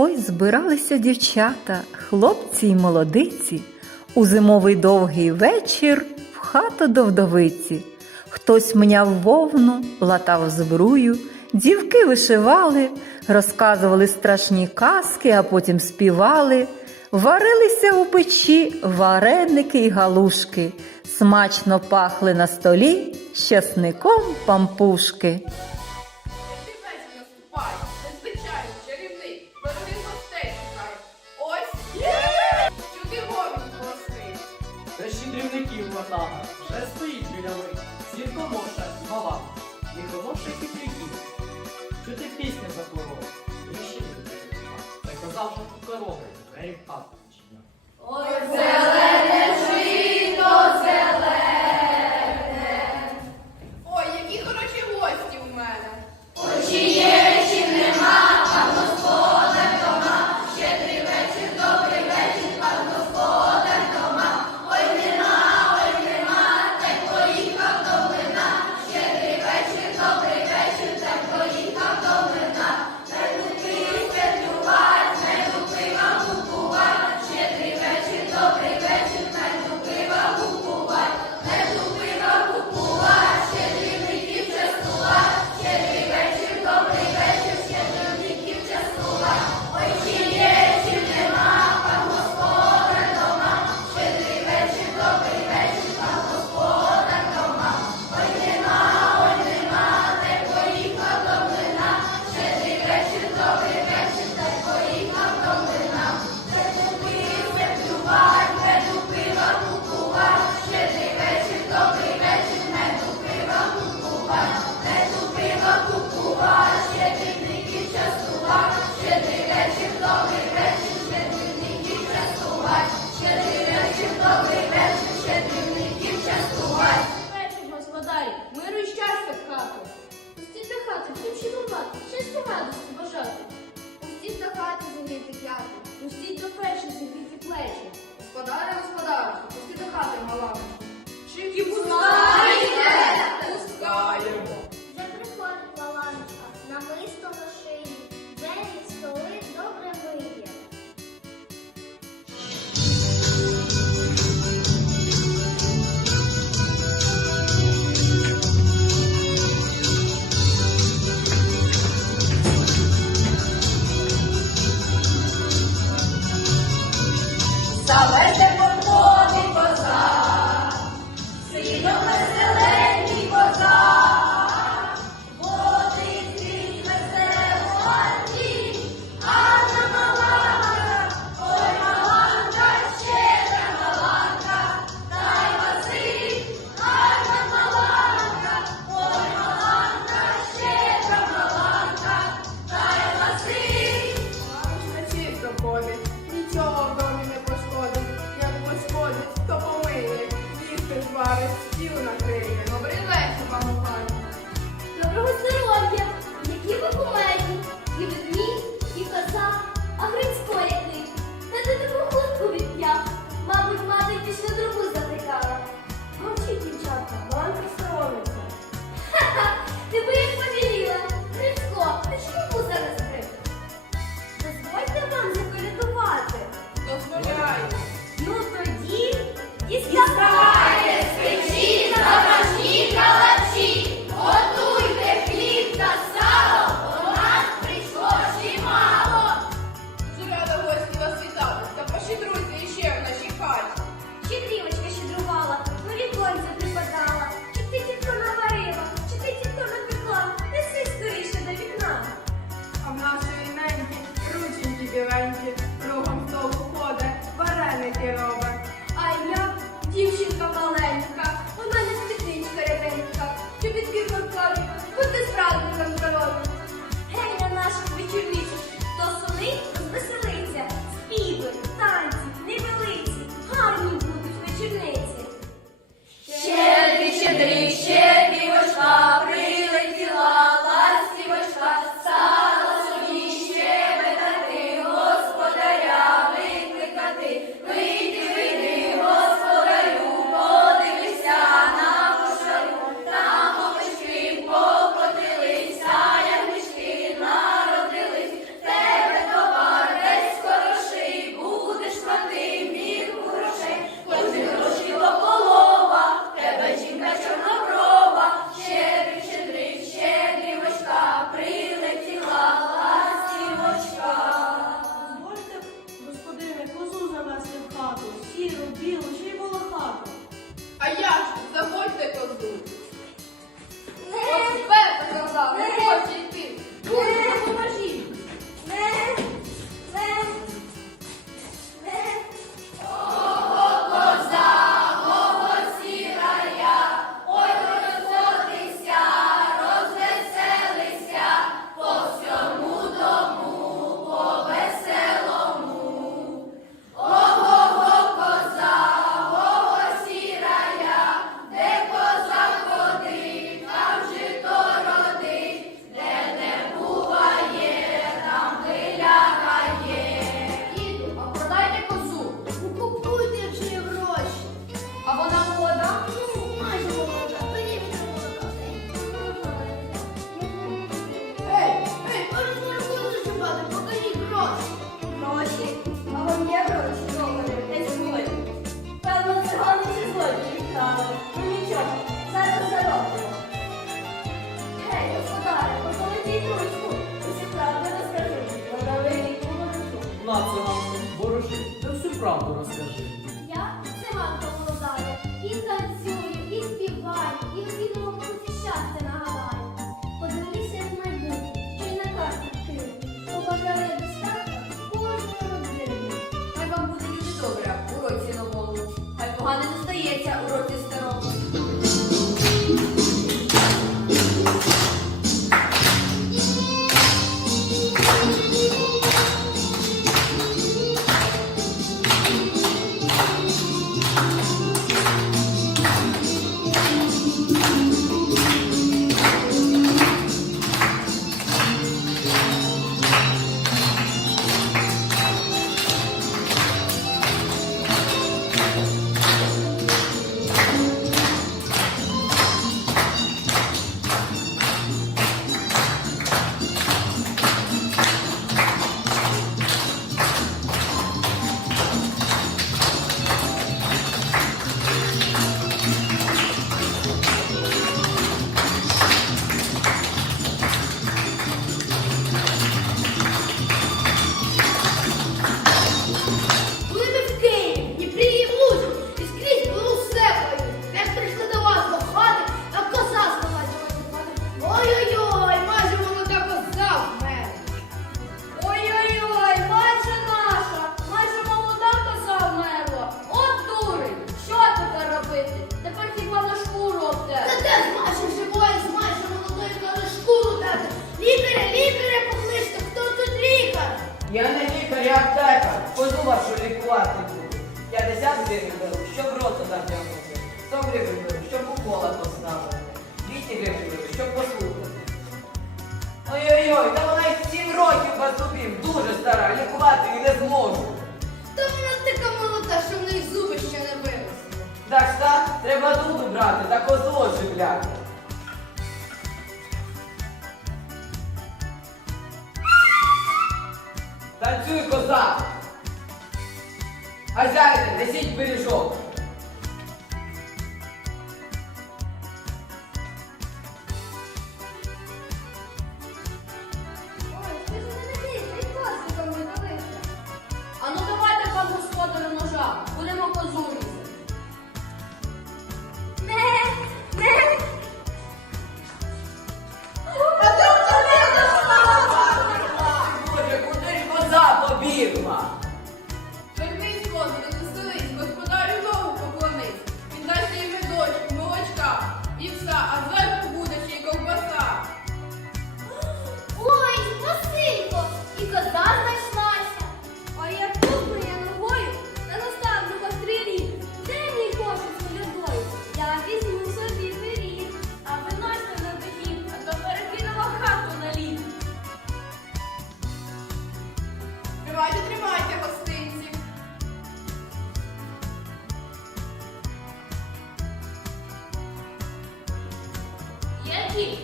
Ой, збиралися дівчата, хлопці й молодиці, у зимовий довгий вечір в хату до вдовиці. Хтось мняв вовну, латав збрую, дівки вишивали, розказували страшні казки, а потім співали. Варилися у печі вареники й галушки, смачно пахли на столі щасником пампушки. Зірконоша не хороших хитряків. Чути пісня за корову, і ще не Та казав, що тут корови, двері в Ой, відчиняв. Yeah. порахувати і не зможу. Та вона така молода, що в неї зуби ще не виросли. Так так, треба дуду брати та козло живляти. Танцюй, коза! Хазяїне, несіть пиріжок! І все. А за... такі.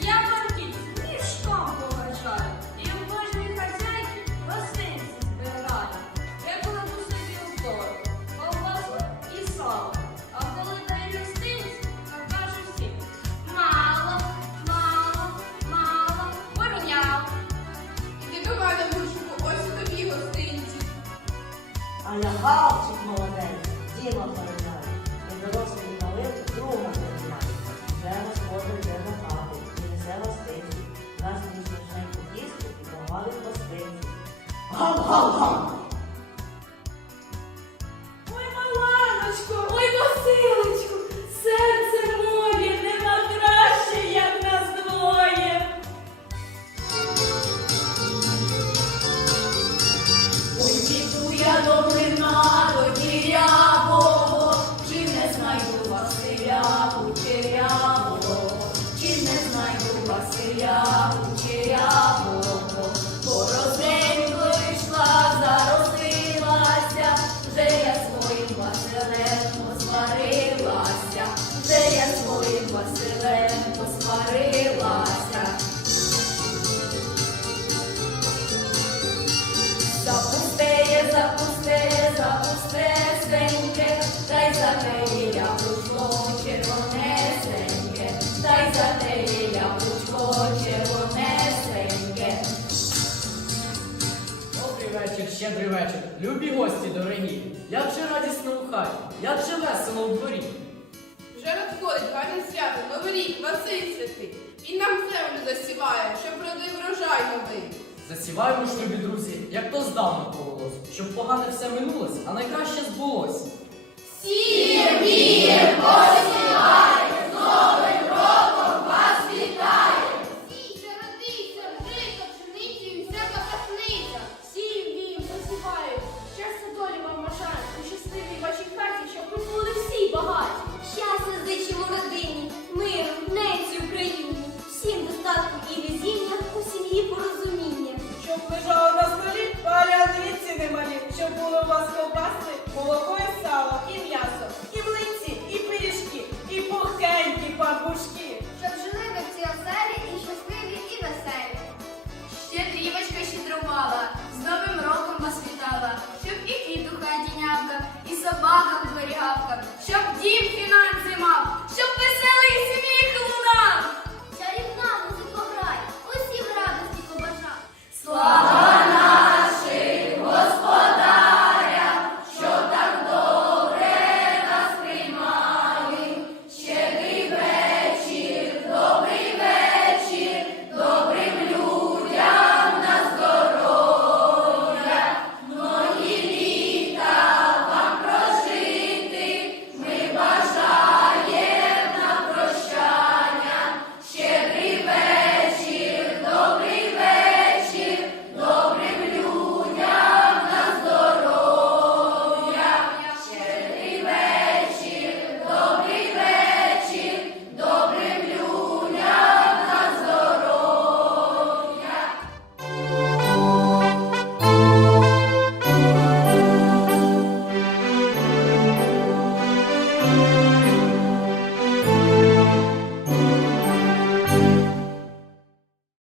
Я банки мішком поважаю. І в кожній хазяйки гостинці збираю. Деколи собі вдору, колбасу і сало. А коли даю гостинці, то кажуть мало, мало, мало, порівняв. І ти до мене мужику, тобі гостинці. А я галчик молодець, діло. そう。щедрий вечір. Любі гості дорогі. Як же радісно у хаті, як же весело у дворі. Вже надходить гарне свято, новий рік, Василь І нам землю засіває, щоб родив врожай новий. Засіваємо ж, любі друзі, як то здавна повелось, щоб погане все минулось, а найкраще збулось. Сіє, віє, посіває.